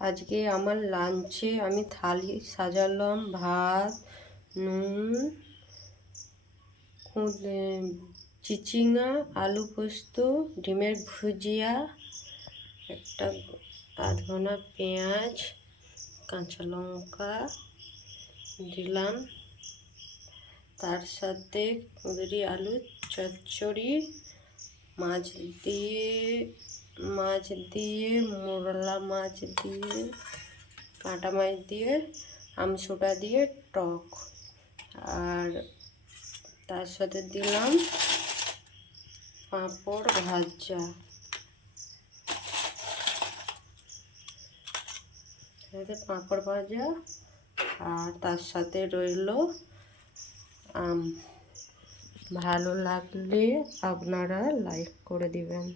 আজকে আমার লাঞ্চে আমি থালি সাজালাম, ভাত, নুন, চিচিঙা, আলু পোস্ত, ডিমের ভুজিয়া, একটা আধঘনা পেঁয়াজ, কাঁচা লঙ্কা দিলাম, তার সাথে কুঁদরি আলু চচ্চড়ি, মাছ দিয়ে মোরলা মাছ দিয়ে, কাঁটা মাছ দিয়ে, আমসোটা দিয়ে টক, আর তার সাথে দিলাম পাঁপড় ভাজা। পাঁপড় ভাজা আর তার সাথে রইল আম। ভালো লাগলে আপনারা লাইক করে দিবেন।